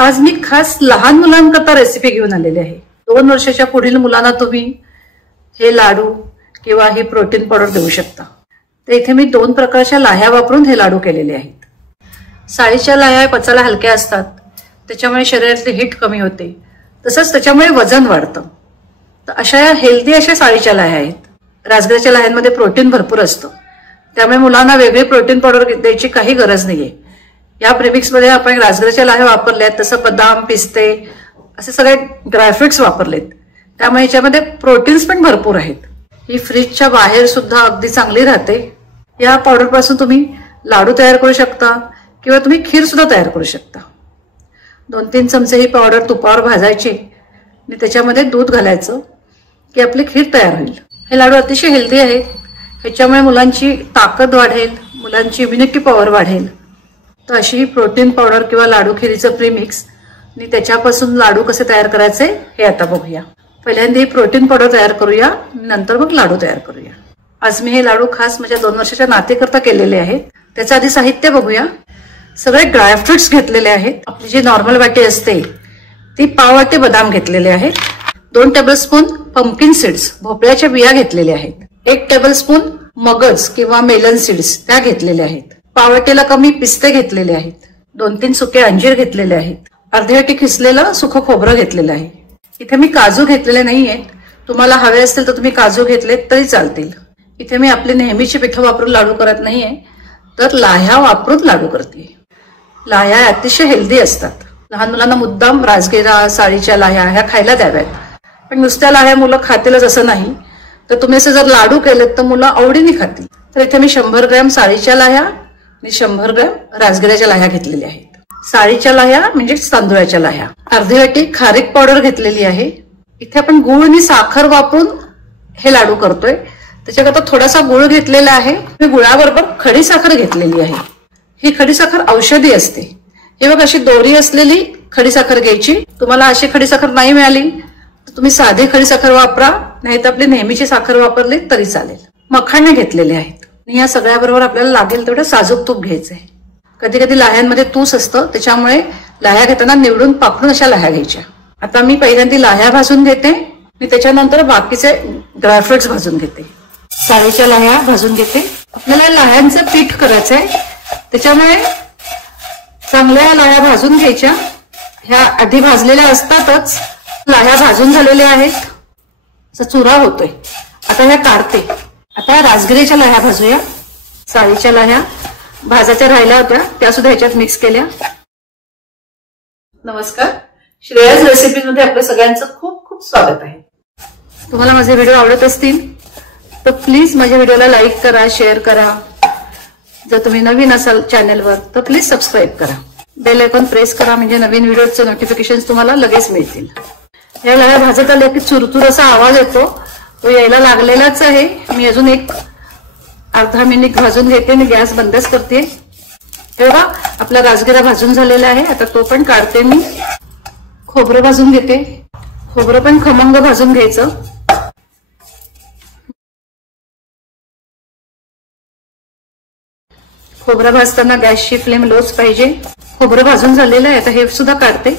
आज मी खास लहान मुलांकरता रेसिपी घेऊन आलेली आहे। 2 वर्षाच्या पुढील मुलांना तुम्ही हे लाडू किंवा ही प्रोटीन पावडर देऊ शकता। तर इथे मी 2 प्रकारच्या लाह्या वापरून हे लाडू केलेले आहेत। साळीच्या लाह्या पचायला हलक्या असतात, त्याच्यामुळे शरीरातली हीट कमी होते, तसंच त्याच्यामुळे वजन वाढतं। तर अशा हेल्दी अशा साळीच्या लाह्या आहेत। राजगिऱ्याच्या लाह्यांमध्ये प्रोटीन भरपूर असतं, त्यामुळे मुलांना वेगळी प्रोटीन पावडर द्यायची काही गरज नाहीये। या प्रीमिक्स मध्ये आपण राजगिऱ्याच्या लाह्या वापरल्यात, तसं बदाम, पिस्ते असे सगळे ड्रायफ्रुट्स वापरलेत, त्यामुळे याच्यामध्ये प्रोटीन्स पण भरपूर आहेत। ही फ्रीजच्या बाहेर सुद्धा अगदी चांगली राहते। या पावडर पासून तुम्ही लाडू तयार करू शकता किंवा तुम्ही खीर सुद्धा तयार करू शकता। 2-3 चमचे ही पावडर तुपावर भाजायची आणि त्याच्यामध्ये दूध घालायचं की आपली खीर तयार होईल। हे लाडू अतिशय हेल्दी आहेत, ह्याच्यामुळे मुलांची ताकद वाढेल, मुलांची इम्युनिटी पॉवर वाढेल। तर अशी ही प्रोटीन पावडर किंवा लाडू खिरीचं प्रीमिक्स आणि त्याच्यापासून लाडू कसे तयार करायचे हे आता बघूया। पहिल्यांदा ही प्रोटीन पावडर तयार करूया, नंतर मग लाडू तयार करूया। आज मी हे लाडू खास माझ्या 2 वर्षाच्या नातीकरता केलेले आहेत। त्याचं आधी साहित्य बघूया। सगळे ड्रायफ्रुट्स घेतलेले आहेत। आपली जी नॉर्मल वाटी असते ती पाव वाटी बदाम घेतलेले आहेत, 2 टेबलस्पून पंपकिन सीड्स भोपळ्याच्या बिया घेतलेल्या आहेत, 1 टेबलस्पून मगज किंवा मेलन सीड्स त्या घेतलेल्या आहेत, पाव वाटीला कमी पिस्ते घेतलेले आहेत, 2-3 सुके अंजीर घेतलेले आहेत, अर्धी वाटी खिसलेलं सुकं खोबरं घेतलेलं आहे। इथे मी काजू घेतलेले नाहीयेत, तुम्हाला हवे असतील तर तुम्ही काजू घेतलेत तरी चालतील। इथे मी आपली नेहमीची पिठं वापरून लाडू करत नाहीये, तर लाह्या वापरून लाडू करते। लाह्या अतिशय हेल्दी असतात। लहान मुलांना मुद्दाम राजगिरा, साळीच्या लाह्या ह्या खायला द्याव्यात, पण नुसत्या लाह्या मुलं खातीलच असं नाही। तर तुम्ही असं जर लाडू केलेत तर मुलं आवडीने खातील। तर इथे मी 100 ग्रॅम साळीच्या लाह्या आणि 100 ग्रॅम राजगिऱ्याच्या लाह्या घेतलेल्या आहेत। साळीच्या लाह्या म्हणजे तांदुळाच्या लाह्या, अर्धी वाटी खारीक पावडर घेतलेली आहे। इथे आपण गूळ आणि साखर वापरून हे लाडू करतोय, त्याच्याकरता थोडासा गूळ घेतलेला आहे। मी गुळाबरोबर खडी साखर घेतलेली आहे। ही खडी साखर औषधी असते। हे बघ, अशी दोरी असलेली खडी साखर घ्यायची। तुम्हाला अशी खडी साखर नाही मिळाली तर तुम्ही साधी खडी साखर वापरा, नाही तर आपली नेहमीची साखर वापरली तरी चालेल। मखाणे घेतलेले आहेत आणि या सगळ्याबरोबर आपल्याला लागेल तेवढं साजूक तूप घ्यायचंय। कधी कधी लाह्यांमध्ये तूस असतं, त्याच्यामुळे लाह्या घेताना निवडून पाकडून अशा लाह्या घ्यायच्या। आता मी पहिल्यांदा लाह्या भाजून घेते आणि त्याच्यानंतर बाकीचे ड्रायफ्रुट्स भाजून घेते। साळीच्या लाह्या भाजून घेते। आपल्याला लाह्यांचं पीठ करायचंय, त्याच्यामुळे चांगल्या लाह्या भाजून घ्यायच्या। ह्या आधी भाजलेल्या असतातच, लाह्या भाजून झालेल्या आहेत, असा चुरा होतोय। आता ह्या काढते। आता राजगिरीच्या लाह्या भाजूया। साळीच्या लाह्या भाजाच्या राहिल्या होत्या, त्या सुद्धा ह्याच्यात मिक्स केल्या। नमस्कार, श्रेयाज रेसिपीज मध्ये आपल्या सगळ्यांचं खूप खूप स्वागत आहे। तुम्हाला माझे व्हिडिओ आवडत असतील तर प्लीज माझ्या व्हिडिओला लाईक करा, शेअर करा। जर तुम्ही नवीन असाल चॅनलवर तर प्लीज सबस्क्राईब करा, बेल आयकॉन प्रेस करा, म्हणजे नवीन व्हिडिओचे नोटिफिकेशन तुम्हाला लगेच मिळतील। या लाह्या भाजत आल्या की चुरचुर असा आवाज येतो, तो यायला लागलेलाच आहे। मी अजून एक अर्धा मिनिट भाजून घेते आणि गॅस बंदच करते। हे बघा, आपला राजगिरा भाजून झालेला आहे। आता तो पण काढते मी। खोबरं भाजून घेते। खोबरं पण खमंग भाजून घ्यायचं। खोबरं भाजताना गॅसची फ्लेम लोच पाहिजे। खोबरं भाजून झालेलं आहे, आता हे सुद्धा काढते।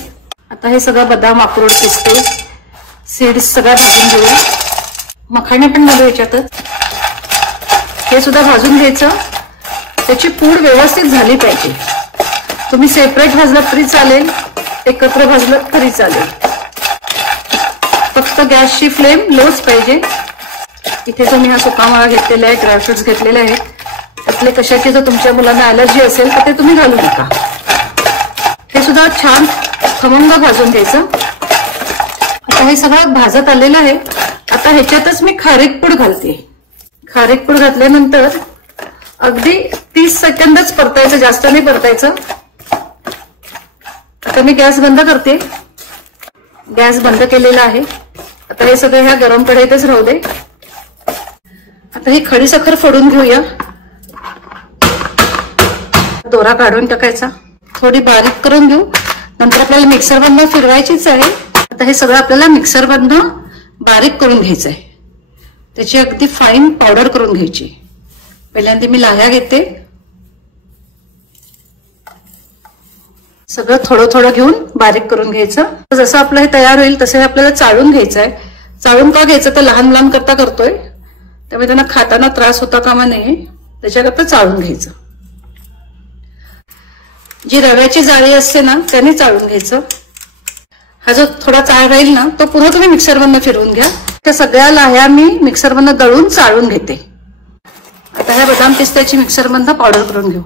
आता हे सगळं बदाम, अक्रोड, पिस्ते, सीड्स सगळं भाजून घेऊया। मखाणे पण घालू याच्यातच, हे सुद्धा भाजून घ्यायचं। त्याची पूड व्यवस्थित झाली पाहिजे। तुम्ही सेपरेट भाजलं तरी चालेल, एकत्र भाजलं तरी चालेल, फक्त गॅसची फ्लेम लोच पाहिजे। इथे तुम्ही हा सुका मावा घेतलेला आहे, ड्रायफ्रुट्स घेतलेले आहेत। त्यातले कशाची जर तुमच्या मुलांना अलर्जी असेल तर ते तुम्ही घालू नका। हे सुद्धा छान खमंग भाजून घ्यायचं। आता हे सगळं भाजत आलेलं आहे। आता ह्याच्यातच मी खारीक पूड घालते। खारीक पूड घातल्यानंतर अगदी 30 सेकंदच परतायचं, जास्त नाही परतायचं। आता मी गॅस बंद करते। गॅस बंद केलेला आहे। आता हे सगळं ह्या गरम कढईतच राहू दे। आता ही खडी साखर फोडून घेऊया। दोरा काढून टाकायचा, थोडी बारीक करून घेऊ, नंतर आपल्याला मिक्सर मधनं फिरवायचीच आहे। आता हे सगळं आपल्याला मिक्सर मधनं बारीक करून घ्यायचं आहे, त्याची अगदी फाईन पावडर करून घ्यायची। पहिल्यांदा मी लाह्या घेते, सगळं थोडं थोडं घेऊन बारीक करून घ्यायचं. जसं आपलं हे तयार होईल तसं आपल्याला चाळून घ्यायचं आहे. चाळून का घ्यायचं तर लहान मुलांकरता करतोय, त्यामुळे त्यांना खाताना त्रास होता कामा नये, त्याच्याकरता चाळून घ्यायचं. जी रव्याची जाळी असते ना त्याने चाळून घ्यायचं. हा जो थोडा चाळ राहील ना तो पुन्हा तुम्ही मिक्सरमधनं फिरवून घ्या. त्या सगळ्या लाह्या मी मिक्सरमधनं दळून चाळून घेते. आता ह्या बदाम पिस्त्याची मिक्सरमधनं पावडर करून घेऊ.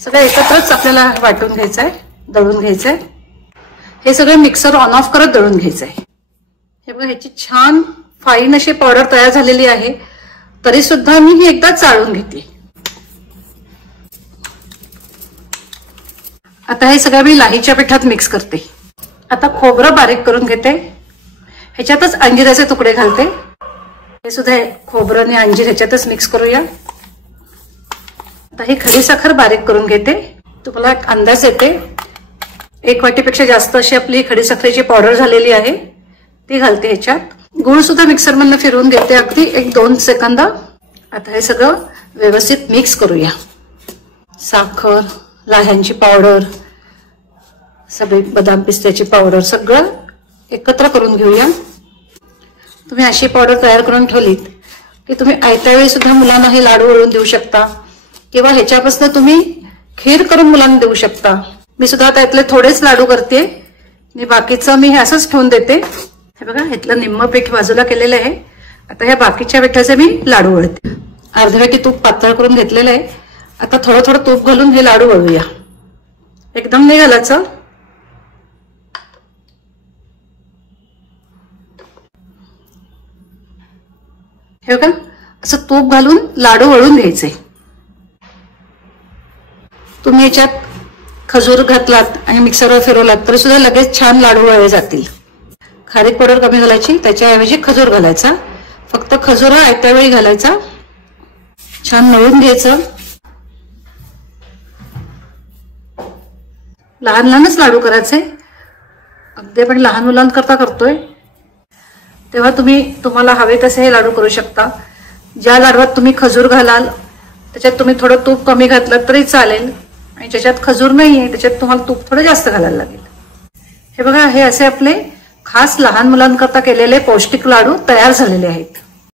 सगळं एकत्रच आपल्याला वाटून घ्यायचं आहे, दळून घ्यायचं आहे. हे सगळं मिक्सर ऑन ऑफ करत दळून घ्यायचं आहे. हे बघा ह्याची छान फाईन अशी पावडर तयार झालेली आहे. तरी सुद्धा मी ही एकदा चाळून घेते. आता हे सगळं मी लाहीच्या पिठात मिक्स करते. आता खोबरं बारीक करून घेते. ह्याच्यातच अंजिराचे तुकडे घालते. हे सुद्धा खोबरं आणि अंजीर ह्याच्यातच मिक्स करूया. आता ही खडी साखर बारीक करून घेते. तुम्हाला एक अंदाज येते, 1 वाटीपेक्षा जास्त अशी आपली खडी साखरेची पावडर झालेली आहे, ती घालते ह्याच्यात. गुळ सुद्धा मिक्सरमधनं फिरवून घेते अगदी 1-2 सेकंद. आता हे सगळं व्यवस्थित मिक्स करूया. साखर, लाह्यांची पावडर, सगळी बदाम पिस्त्याची पावडर सगळं एकत्र करून घेऊया. तुम्ही अशी पावडर तयार करून ठेवलीत की तुम्ही आयत्या वेळी सुद्धा मुलांना हे लाडू वळून देऊ शकता किंवा ह्याच्यापासून तुम्ही खीर करून मुलांना देऊ शकता. मी सुद्धा त्यातले थोडेच लाडू करते आणि बाकीचं मी हे असंच ठेवून देते. हे बघा ह्यातलं निम्म पीठ बाजूला केलेलं आहे. आता ह्या बाकीच्या पिठाचे मी लाडू वळते. अर्ध्या वाटी तूप पातळ करून घेतलेलं आहे. आता थोडं थोडं तूप घालून हे लाडू वळूया. एकदम नाही घालायचं. हे बघा असं तूप घालून लाडू वळून घ्यायचे. तुम्ही याच्यात खजूर घातलात आणि मिक्सरवर फिरवलात तरी सुद्धा लगेच छान लाडू वळले जातील. खारीक पावडर कमी घालायची, त्याच्याऐवजी खजूर घालायचा. फक्त खजूर हा आयत्या वेळी घालायचा. छान मळून घ्यायचं. लहान लहानच लाडू करायचे. अगदी आपण लहान मुलांकरता करतोय तेव्हा तुम्हाला हवे तसे हे लाडू करू शकता. ज्या लाडवात तुम्ही खजूर घालाल त्याच्यात तुम्ही थोडं तूप कमी घातलं तरी चालेल, आणि ज्याच्यात खजूर नाहीये त्याच्यात तुम्हाला तूप थोडं जास्त घालायला लागेल. हे बघा हे असे आपले खास लहान मुलांकरता केलेले पौष्टिक लाडू तयार झालेले आहेत.